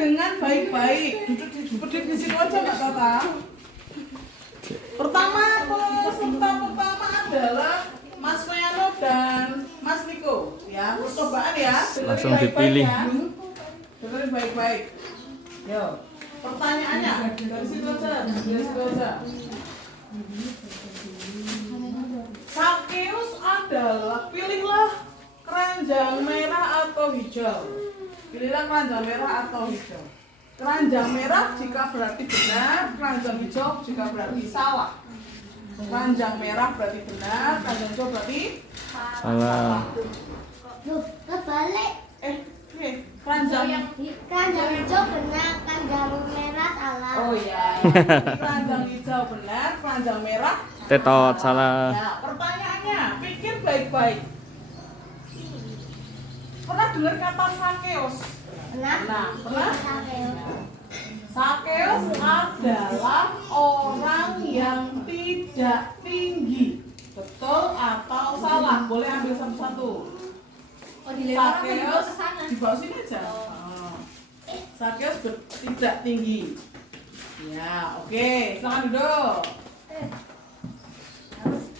dengan baik-baik. Duduk di situ aja Mbak Tata. Pertama, peserta pertama adalah Mas Meno dan Mas Niko. Ya, percobaan ya. Langsung dipilih. Dengerin baik-baik. Yo, pertanyaannya dari situ aja, dari situ aja. Sakeus adalah, pilihlah keranjang merah atau hijau. Pilihlah keranjang merah atau hijau. Keranjang merah jika berarti benar, keranjang hijau jika berarti salah. Keranjang merah berarti benar, keranjang hijau berarti Salah. Loh, kebalik. keranjang Hijau benar, keranjang merah salah. Oh ya, keranjang hijau benar, keranjang merah Tetot salah. Ya, pertanyaannya, pikir baik-baik. Pernah dengar kata Sakeus? Benar? Nah, pernah? Sakeus. Sakeus adalah orang yang tidak tinggi. Betul atau salah? Boleh ambil satu-satu. Sakeus di bawah sini aja. Sakeus tidak tinggi. Ya, oke. Silakan duduk.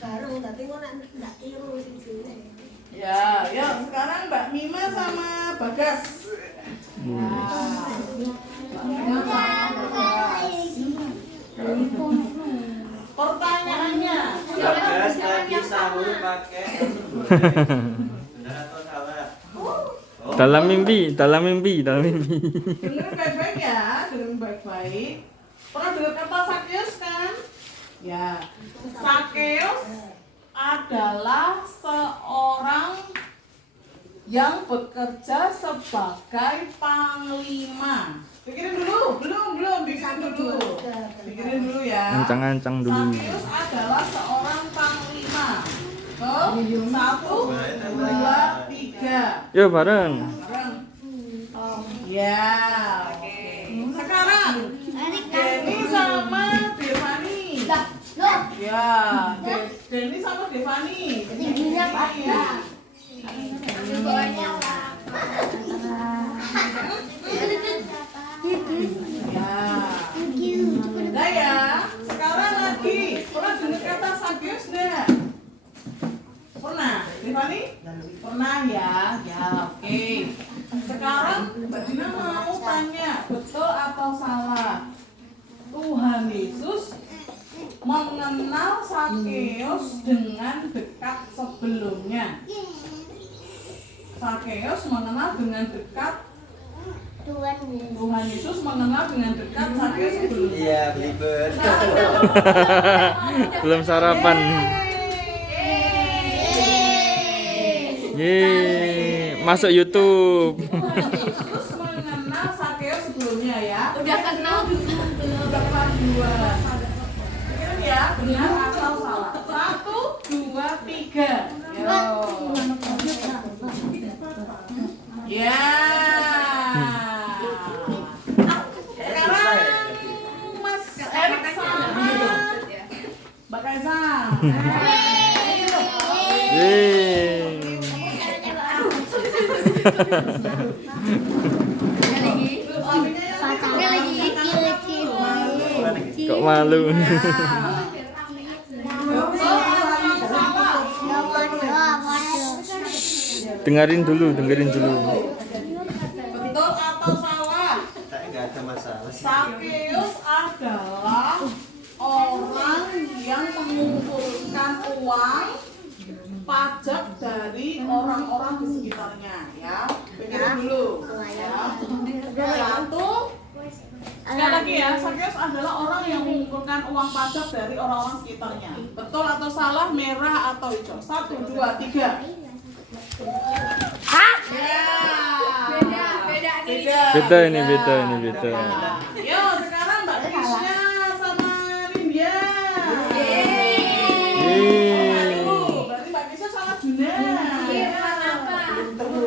Baru, tapi kok nggak tiru sini. Ya, yuk sekarang Mbak Mima sama Bagas. Ya. Mbak Mima sama Bagas. Pertanyaannya, Bagas lagi sahur pakai benar atau salah? Dalam mimpi, dalam mimpi, dalam mimpi. dengerin baik-baik ya, dengerin baik-baik. Pernah dengar kata Sakeus kan? Ya, Sakeus adalah seorang yang bekerja sebagai panglima. Pikirin dulu, belum pikirin dulu. Pikirin dulu ya. Ancang-ancang dulu. Sakeus adalah seorang panglima. Tuh, 1, 2, 3. Yuk bareng. Bareng. Ya, oke. Sekarang Denny sama Devani. Ya, Denny sama Devani. Tingginya pada. Ya. Udah ya. Sekarang lagi. Pernah dengar kata Sakeus enggak? Pernah? Devani? Pernah ya? Ya, oke. Sekarang Mbak Dina mau tanya, betul atau salah? Tuhan Yesus mengenal Sakeus dengan dekat sebelumnya. Sakeus mengenal dengan dekat, Tuhan Yesus mengenal dengan dekat Sakeus sebelumnya. Iya, belibet. Belum sarapan. Yeay, masuk YouTube. Tuhan Yesus mengenal Sakeus sebelumnya ya. Udah kenal belum? Udah kenal dua. Pikirin ya, benar atau salah? 1, 2, 3. Yo. Ya. Sekarang Mas Erik sama Mbak Kaisang. Yeay. Kok malu? Dengerin dulu, dengerin dulu. Betul atau salah? Saya nggak ada masalah. Sakeus adalah orang yang mengumpulkan uang pajak dari orang-orang di sekitarnya ya. Pikirin dulu ya. 1, sekali lagi ya, Sakeus adalah orang yang mengumpulkan uang pajak dari orang-orang sekitarnya. Betul atau salah, merah atau hijau? 1, 2, 3. Ya. Beda ini, beda ini, beda. Yo, sekarang Mbak Krisya sama Nindya. Yeay. Berarti Mbak Krisya sama Juna.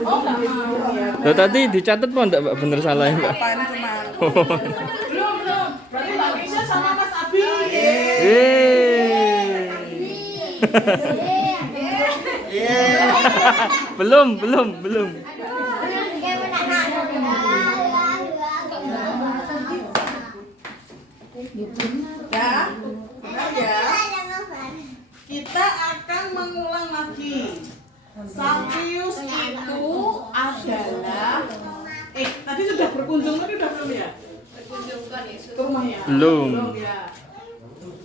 Oh, enggak mau ya. Loh, tadi dicatat kok enggak Mbak, bener salah ya Mbak? Apaan cuman? Belum. Berarti Mbak Krisya sama Mas Abi. Yeay. belum. Ya, benar ya. Kita akan mengulang lagi. Sakeus itu adalah tadi sudah berkunjung tadi udah belum ya? Kunjungkan Yesus. Ke rumahnya? Belum. Ya.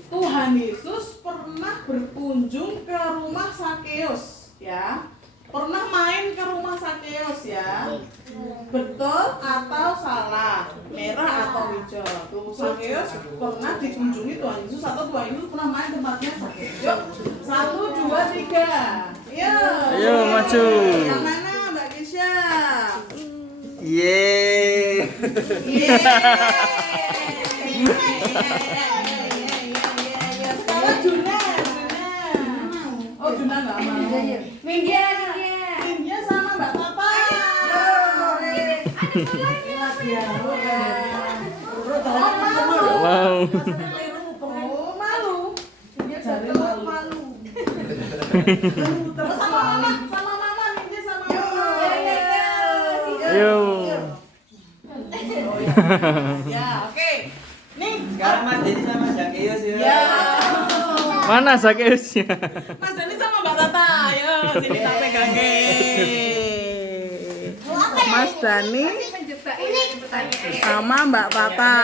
Tuhan Yesus pernah berkunjung ke rumah Sakeus, ya. Pernah main ke rumah Sakeus ya? Betul atau salah? Merah atau hijau? Tuh, Sakeus pernah dikunjungi Tuhan Yesus atau Tuhan Yesus pernah main tempatnya Sakeus? Yuk, 1, 2, 3. Ayo, maju. Yang mana Mbak Kisha? Yeay. Sekarang Juna. Oh, Juna nggak mau. Nindya sama Mbak Tata. Gak mau. Oh, malu. Jadi malu. Terus sama mama, Nindya sama mama. Ayo. Ya, oke. Nih, Sekarang Mas Dedi sama Sakeus ya. ya. Mana Sakeusnya? Mas Dani sama Mbak Tata, ayo sini tak pegangin. Mas Dani Ini pertanyaan. sama Mbak Tata.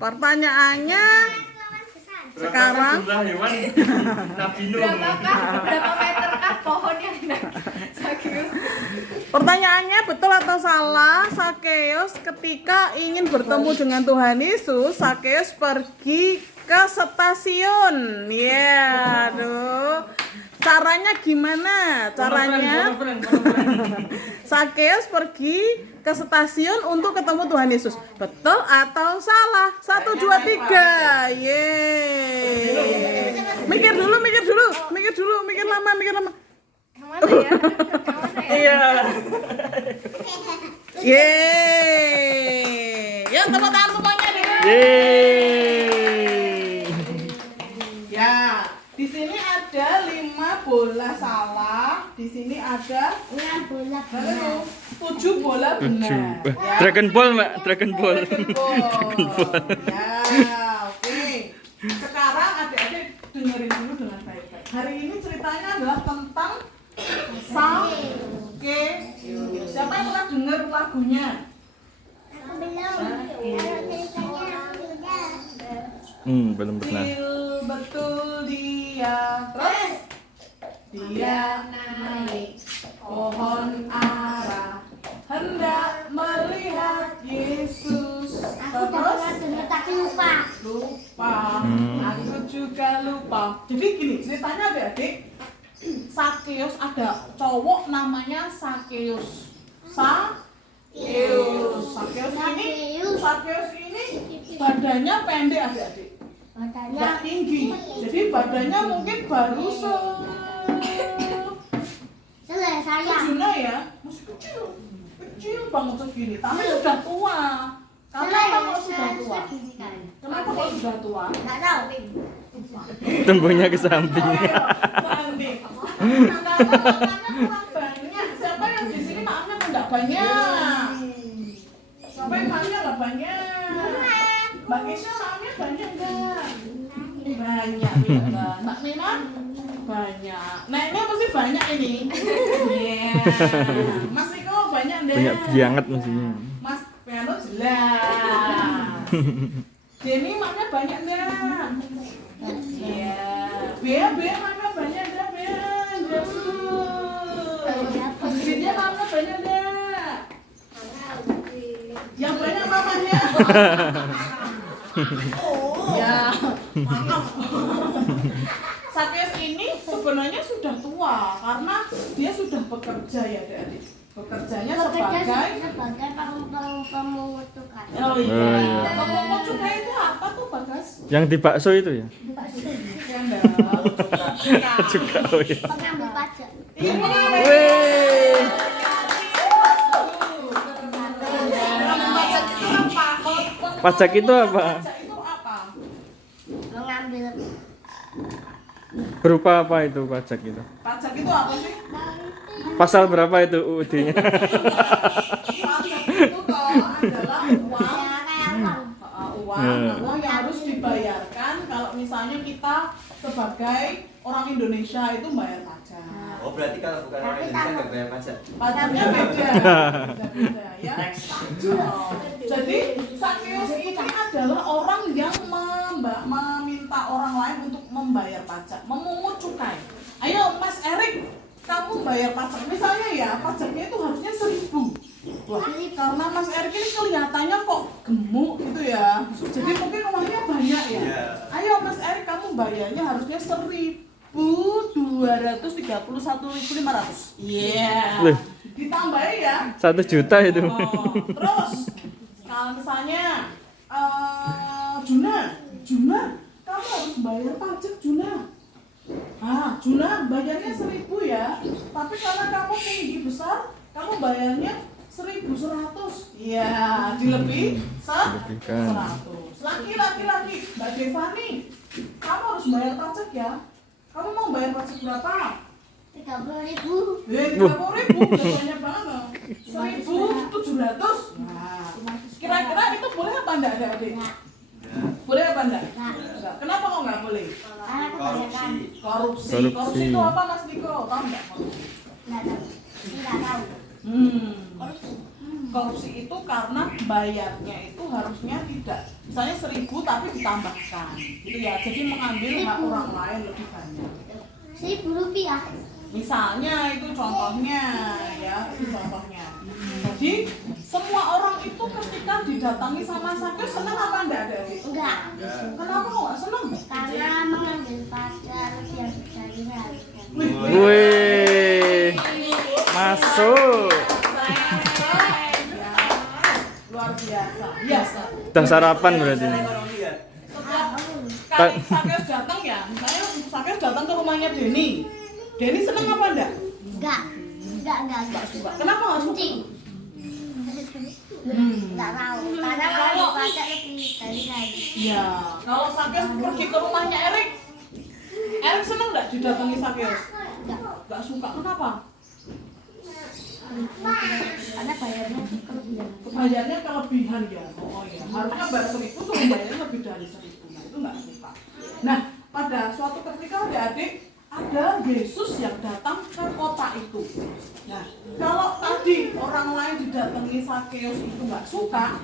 Pertanyaannya sekarang Berapa meterkah pohon yang Sakeus? pertanyaannya betul atau salah? Sakeus ketika ingin bertemu dengan Tuhan Yesus, Sakeus pergi ke stasiun. Ya, aduh. Caranya gimana? Caranya Sakeus pergi ke stasiun untuk ketemu Tuhan Yesus. Betul atau salah? 1, 2, 3. Yeay. Mikir dulu. Mikir lama. Kemana ya? Iya. Yeay. Yuk tepuk tangan semuanya deh. Yeay. Ya, di sini ada 5 bola salah. Di sini ada 7 bola benar. Ya. Dragon Ball, Mbak. Dragon Ball. Dragon Ball. Ya, oke. Sekarang adik-adik dengerin dulu dengan baik-baik. Hari ini ceritanya adalah tentang Sakeus. Siapa yang pernah dengar lagunya? Belum pernah. Betul dia. Terus dia naik pohon ara hendak melihat Yesus. Terus lupa. Aku juga lupa. Jadi gini ceritanya adik-adik. Sakeus ada cowok namanya Sakeus. Sakeus ini badannya pendek adik-adik. Nggak tinggi. Jadi badannya mungkin baru Juna ya, masih kecil banget segini. Tapi sudah tua. Kenapa kok sudah tua? Kenapa kok sudah tua? Tumbuhnya ke samping. Samping. Karena makannya kurang banyak. Siapa yang di sini makannya enggak banyak? Siapa yang makannya enggak banyak? Mbak Kisha makannya banyak enggak? Banyak, enggak. Mbak Mina? Banyak. Nenek pasti banyak ini. Iya. Mas Niko banyak deh. Banyak banget mestinya. Mas Piano jelas. Jenny maknya banyak enggak? Iya. Bea maknya banyak enggak, Bea? Dia maknya banyak enggak? Yang banyak mamanya. Ya, maaf. Sakeus ini sebenarnya sudah tua karena dia sudah bekerja ya, Adik-adik. Bekerjanya sebagai pemungut cukai. Oh Oh, iya. iya. Pemungut cukai itu apa tuh, Bagas? Yang di bakso itu ya? Juga oh ya. Pengambil pajak. Wih. Pajak itu apa? Pajak itu apa? Mengambil Berupa apa itu pajak itu? Pajak itu apa sih? Pasal berapa itu UUD-nya? Pajak itu kalau adalah uang, kayak uang. uang yang harus dibayar pajak. Oh, berarti kalau bukan orang Indonesia nggak bayar pajak. Pajaknya beda, beda ya. Oh, jadi Sakeus ini adalah orang yang meminta orang lain untuk membayar pajak, memungut cukai. Ayo Mas Erik, kamu bayar pajak. Misalnya ya, pajaknya itu harusnya 1.000. Wah, karena Mas Erik ini kelihatannya kok gemuk gitu ya. Jadi mungkin uangnya banyak ya. Iya. Ayo Mas Erik, kamu bayarnya harusnya 1.231.500. Iya. Loh. Ditambahin ya. 1 juta itu. Oh, terus kalau misalnya Juna, kamu harus bayar pajak Juna. Juna bayarnya 1.000 ya. Tapi karena kamu tinggi besar, kamu bayarnya 1.100. Iya, dilebih 100. Laki, Mbak Devani, kamu harus bayar pajak ya. Kamu mau bayar pajak berapa? 30.000. 30.000, udah banyak banget. 1.700. Nah, kira-kira itu boleh apa enggak, Adik? Boleh apa enggak? Enggak. Kenapa kok enggak boleh? Karena kebanyakan. Korupsi. Korupsi. Korupsi itu apa, Mas Niko? Tahu enggak korupsi? Tidak tahu. Korupsi itu karena bayarnya itu harusnya tidak, misalnya 1.000 tapi ditambahkan, gitu ya. Jadi mengambil hak orang lain lebih banyak. 1.000 rupiah. Misalnya itu contohnya ya, itu contohnya. Jadi semua orang itu ketika didatangi sama Sakeus senang apa enggak, Adik? Enggak. Kenapa kok enggak senang? Karena mengambil pajak yang dari harusnya. Wih. Masuk. Ya, luar biasa. Biasa. Udah sarapan berarti. Kali Sakeus datang ya, misalnya Sakeus datang ke rumahnya Denny. Denny seneng apa enggak? Enggak. Enggak Suka. Kenapa enggak suka? Benci. Enggak tahu. Karena mengambil pajak lebih dari hari. Iya. Kalau Sakeus pergi ke rumahnya Erik, Erik seneng enggak didatangi Sakeus? Enggak suka. Kenapa? Karena bayarnya kelebihan. Bayarnya kelebihan ya. Oh ya. Harusnya bayar 1.000 tuh bayarnya lebih dari 1.000. Nah, itu enggak suka. Nah, pada suatu ketika adik-adik ada Yesus yang datang ke kota itu. Nah, kalau tadi orang lain didatangi Sakeus itu nggak suka,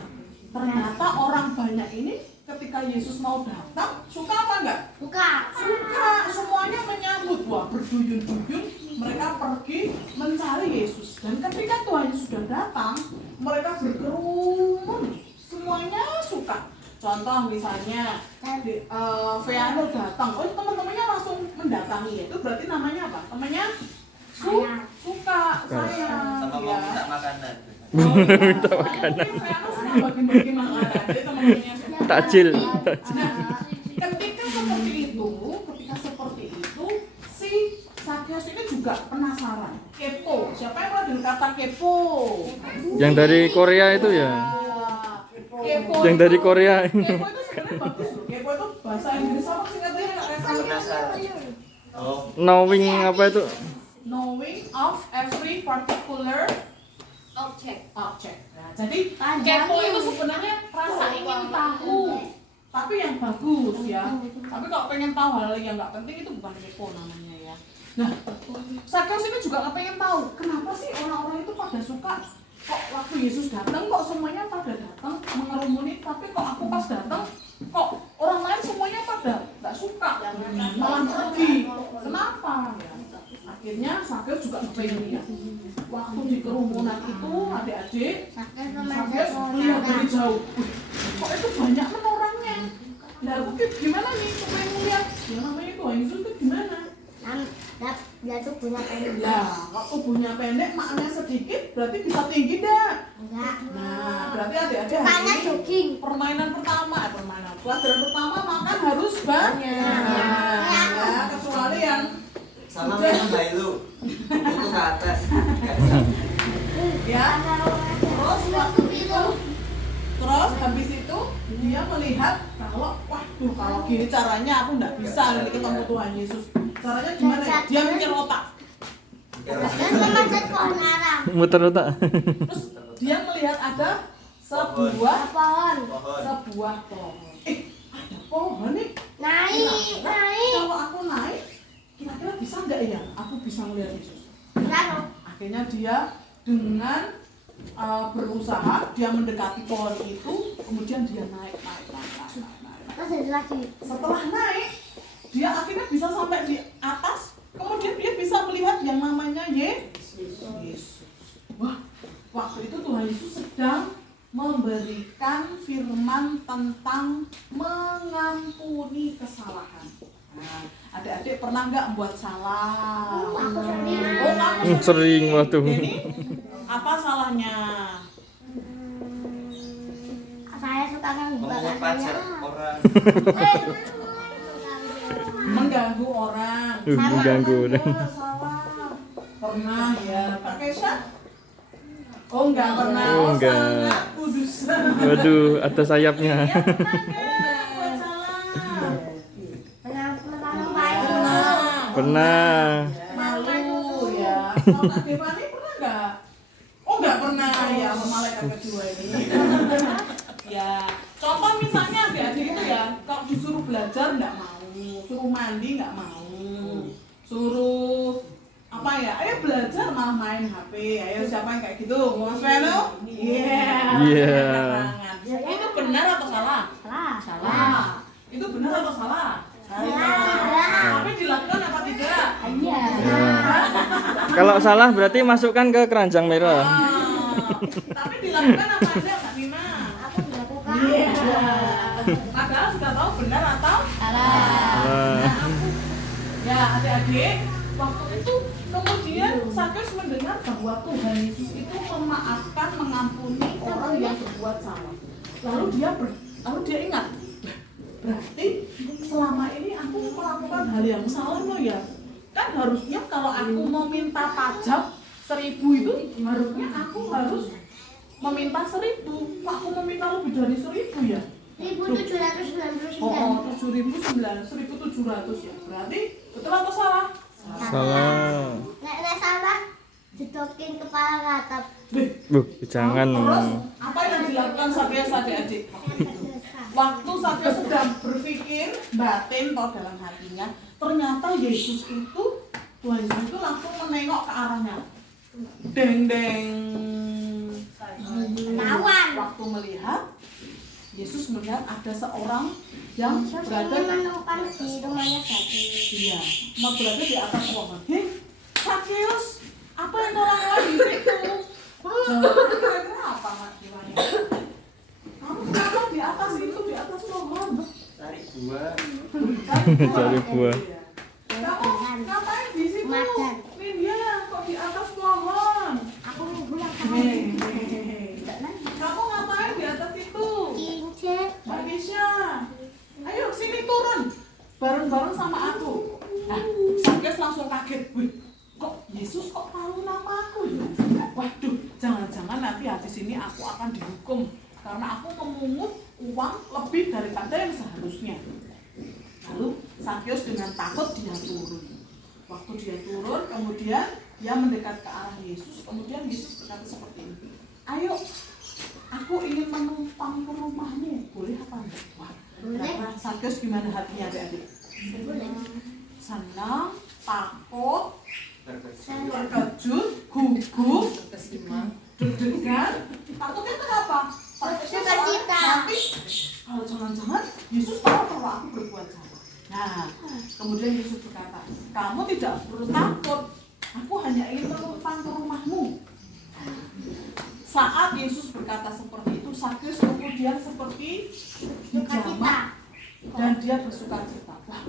ternyata orang banyak ini ketika Yesus mau datang, suka apa enggak? Suka. Suka, semuanya menyambut. Wah, berduyun-duyun mereka pergi mencari Yesus. Dan ketika Tuhan Yesus sudah datang, mereka berkerumun, semuanya suka. Contoh misalnya Veano datang, oh teman-temannya langsung mendatangi, itu berarti namanya apa? Namanya suka, sayang. Sama mau minta makanan. Minta makanan. Veano suka bagi-bagi makanan, jadi teman-temannya suka. Takjil. Nah, ketika seperti itu, si Sakeus ini juga penasaran, kepo. Siapa yang pernah dengar kata kepo? Yang dari Korea itu ya. Kepo Yang dari Korea. Kepo itu sebenarnya bagus loh. Kepo itu bahasa Inggris apa sih katanya? Penasaran. Oh, Knowing apa itu? Knowing of every particular object. Nah, jadi kepo itu sebenarnya rasa ingin tahu, tapi yang bagus ya. Tapi kalau pengen tahu hal yang nggak penting itu bukan kepo namanya ya. Nah, Sakeus ini juga nggak pengen tahu kenapa sih orang-orang itu pada suka. Kok waktu Yesus datang kok semuanya pada datang mengerumuni, tapi kok aku pas datang kok orang lain semuanya pada nggak suka, malah pergi. Kenapa ya? Akhirnya Sakeus juga pengen lihat. Waktu di kerumunan itu adik-adik, Sakeus melihat dari jauh. Kok itu banyak kan orangnya? Nah, aku gimana nih? Aku pengen lihat. Ya namanya Tuhan Yesus itu gimana? Dia tubuhnya pendek. Lah, kalau tubuhnya pendek, maknya sedikit, berarti bisa tinggi dah. Enggak. Nah, berarti adik-adik Tanya hari ini jogging. pelajaran pelajaran pertama makan harus banyak. Ya, kecuali yang sama minum Milo. Itu ke atas. Nggak sama. ya. Terus habis itu dia melihat kalau waduh kalau gini caranya aku nggak bisa nih ketemu Tuhan Yesus. Caranya gimana? Ya? Dia mikir otak. Dan memanjat pohon ara. Muter otak. Terus dia melihat ada sebuah Pohon. pohon. Ada pohon nih. Naik. Kalau aku naik kira-kira bisa nggak ya aku bisa melihat Yesus? Lalu. Akhirnya dia dengan berusaha, dia mendekati pohon itu, kemudian dia naik. Terus ada lagi. Setelah naik, dia akhirnya bisa sampai di atas, kemudian dia bisa melihat yang namanya Yesus. Wah, waktu itu Tuhan Yesus sedang memberikan firman tentang mengampuni kesalahan. Nah, adik-adik pernah nggak membuat salah? Aku sendiri. Oh, kamu Sering waktu. Jadi, apa salahnya? Saya suka nganggur Mengukur pajak orang. Mengganggu orang. Mengganggu orang. Salah. Pernah ya, Pak Kesha? Oh, enggak pernah. Oh, Oh, enggak. sangat kudus. Waduh, ada sayapnya. Iya, pernah nggak buat salah? Pernah. Malu ya. Kalau Kak Devani pernah nggak? Oh, nggak pernah ya, sama malaikat kedua ini. Ya, contoh misalnya adik-adik itu ya, kalau disuruh belajar nggak mau, suruh mandi nggak mau, suruh apa ya, ayo belajar malah main HP, ayo siapa yang kayak gitu, Mas Veno? Iya. Iya. Itu benar atau salah? Salah. Itu benar atau salah? Salah. Tapi dilakukan apa tidak? Iya. Ya. Kalau salah berarti masukkan ke keranjang merah. Tapi dilakukan apa enggak, Kak Nina? Aku melakukan. Iya. Padahal sudah tahu benar atau Salah. ya adik-adik, waktu itu kemudian Sakyus mendengar bahwa Tuhan Yesus itu memaafkan, mengampuni orang yang berbuat salah. Lalu dia ingat, berarti selama ini aku melakukan hal yang salah loh ya. Kan harusnya kalau aku mau minta pajak 1.000 itu harusnya aku harus meminta 1.000. Kok aku meminta lebih dari 1.000 ya? 1799. Oh, 1.700 ya. Berarti betul atau salah? Salah. Nek salah ditokin kepala ratap. Jangan. Terus apa yang dilakukan Sakyus adik-adik? Waktu Sakyus sedang berpikir batin atau dalam hatinya, ternyata Yesus itu, Tuhan Yesus itu langsung menengok ke arahnya. Deng deng. Lawan. Waktu melihat, Yesus melihat ada seorang yang berada menemukan di rumahnya tadi. Iya, berada di atas pohon. Hei, Sakyus, apa yang kau lakukan di situ? Kira-kira apa Mas gimana? Kamu kenapa di atas itu, di atas pohon? Cari buah. Cari buah. Kamu ngapain di situ? Makan. Lydia, kok di atas pohon? Aku minggu lah Hehehe. Kamu ngapain di atas itu? Cincin. Mbak Kesha, ayo sini turun bareng-bareng sama aku. Nah, Sakyus langsung kaget. Wih, kok Yesus kok tahu nama aku ya? Waduh, jangan-jangan nanti habis ini aku akan dihukum karena aku memungut uang lebih daripada yang seharusnya. Lalu Sakyus dengan takut dia turun. Waktu dia turun, kemudian dia mendekat ke arah Yesus. Kemudian Yesus berkata seperti ini, ayo, aku ingin menumpang ke rumahmu. Boleh apa enggak? Wah, Boleh. Sakyus gimana hatinya adik-adik? Senang, takut, terkejut, gugup, deg-degan. Takutnya kenapa? Sukacita. Tapi kalau jangan-jangan Yesus tahu kalau aku berbuat salah. Nah, kemudian Yesus berkata, kamu tidak perlu takut. Aku hanya ingin menumpang ke rumahmu. Saat Yesus berkata seperti itu, Sakyus kemudian seperti dijamak dan dia bersuka cita. Wah,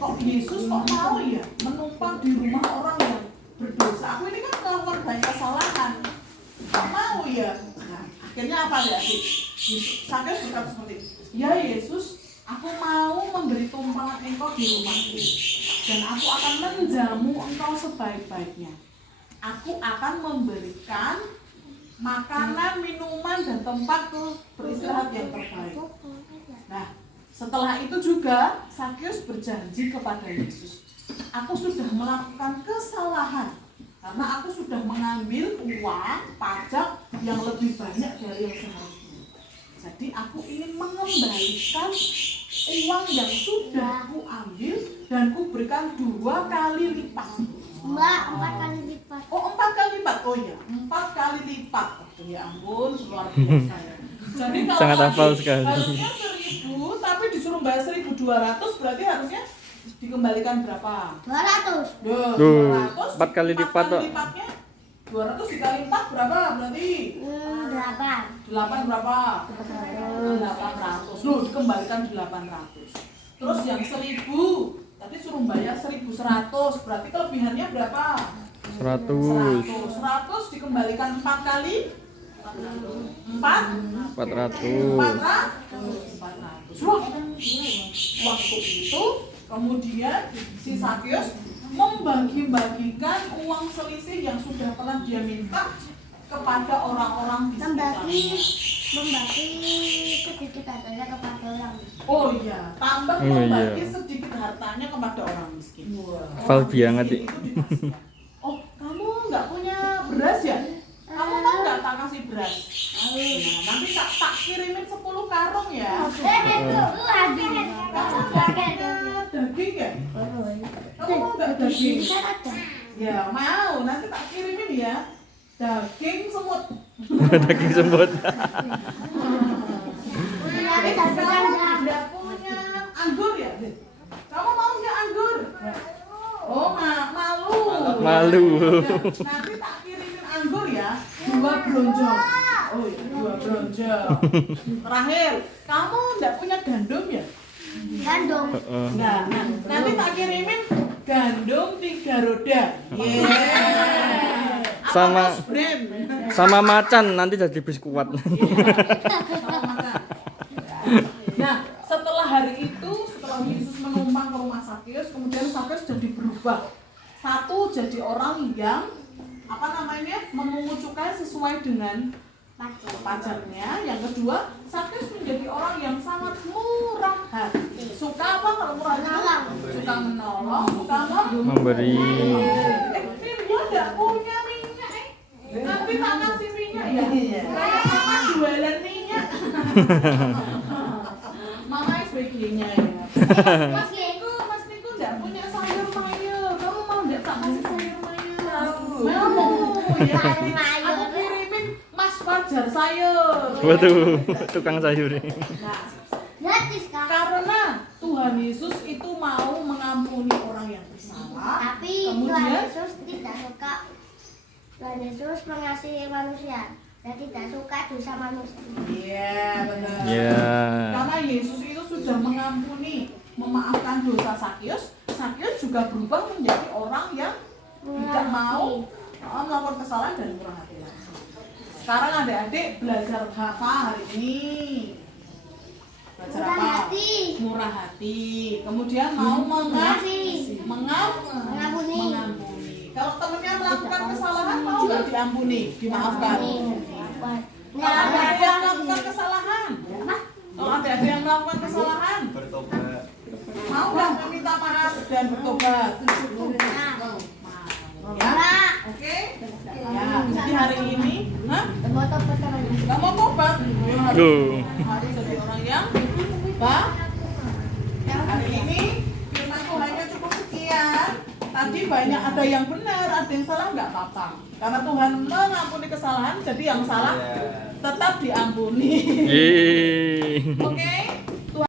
kok Yesus kok mau ya menumpang di rumah orang yang berdosa? Aku ini kan melakukan banyak kesalahan. Kok mau ya? Nah, akhirnya apa ya? Sakyus berkata seperti itu. Ya Yesus, aku mau memberi tumpangan engkau di rumahku dan aku akan menjamu engkau sebaik-baiknya. Aku akan memberikan makanan, minuman, dan tempat beristirahat yang terbaik. Nah, setelah itu juga Sakyus berjanji kepada Yesus, aku sudah melakukan kesalahan karena aku sudah mengambil uang pajak yang lebih banyak dari yang seharusnya. Jadi aku ingin mengembalikan uang yang sudah ku ambil dan ku berikan 2 kali lipat. Mbak, 4 kali lipat. Oh, 4 kali lipat. Oh iya, 4 kali lipat. Oh, ya ampun, luar biasa ya. Jadi kalau Sangat tadi hafal sekali. harusnya 1.000, tapi disuruh bayar 1.200, berarti harusnya dikembalikan berapa? 200. Duh, 4 kali lipat, Tok. lipatnya 200 dikali 4 berapa berarti? 8. 8 berapa? 800. Loh, dikembalikan 800. Terus yang 1.000 tadi suruh bayar 1.100, berarti kelebihannya berapa? 100. 100 dikembalikan 4 kali 4 400. 400. Wah, waktu itu kemudian si Sakyus membagi-bagikan uang selisih yang sudah pernah dia minta kepada orang-orang di Membagi sekitarnya. sedikit hartanya kepada orang. Oh iya, tambah Oh membagi iya. sedikit hartanya kepada orang miskin. Hafal Orang banget, miskin itu dikasihkan. Oh, kamu nggak punya beras ya? Kamu mau nggak tak kasih beras? Nah, nanti tak kirimin 10 karung ya. Lu hadir. Kamu nggak punya daging ya? Kamu mau nggak daging? Bisa ada. Ya mau, nanti tak kirimin ya. Daging semut. Daging semut. Tapi Kamu kan nggak punya anggur ya? Kamu mau nggak anggur? Oh, malu. Malu. Nanti tak kirimin anggur ya, 2 bronjong. Oh iya, 2 bronjong. Terakhir, kamu nggak punya gandum ya? gandum. Heeh. Nah, nanti tak kirimin gandum 3 roda. Yeay. Sama- Apa brand? Sama macan nanti jadi biskuat. Sama makan. Nah, setelah hari itu, setelah Yesus menumpang ke rumah Sakyus, kemudian Sakyus jadi berubah. Satu, jadi orang yang apa namanya, memungut cukai sesuai dengan pajaknya. Yang kedua, Sakyus menjadi orang yang sangat murah hati. Suka apa kalau murah hati? Suka menolong, suka Memberi. Dia nggak punya minyak. Nanti tak kasih minyak ya. Kayak mama jualan minyak. Mama sebagainya ya. Mas Niko nggak punya sayur mayur. Kamu mau nggak tak kasih sayur mayur? Mau. Ya. Aku kirimin Mas Fajar sayur. Waduh, tukang sayur. Nah, Gratis kan? karena Tuhan Yesus itu mau mengampuni orang yang bersalah. Tapi Tuhan Kemudian Yesus tidak suka. Tuhan Yesus mengasihi manusia dan tidak suka dosa manusia. iya benar. Ya. Karena Yesus itu sudah mengampuni, memaafkan dosa Sakyus. Sakyus juga berubah menjadi orang yang tidak mau melakukan kesalahan dan murah hati lagi. Sekarang adik-adik belajar apa hari ini? Belajar Murah apa? hati. Murah hati. Kemudian mau Mengampuni. mengampuni. Kalau temennya melakukan kesalahan mau nggak diampuni, dimaafkan? Kalau ada yang melakukan kesalahan, kalau ada yang melakukan kesalahan, Bertobat. mau nggak meminta maaf dan bertobat? Ya, oke. Ya, jadi hari ini, Mau tobat teman. nggak mau tobat, ya Duh. harus jadi orang yang baik. Hari ini firman Tuhannya cukup sekian. Tadi banyak ada yang benar, ada yang salah, nggak apa-apa. Karena Tuhan mengampuni kesalahan, jadi yang salah tetap diampuni. Yeay.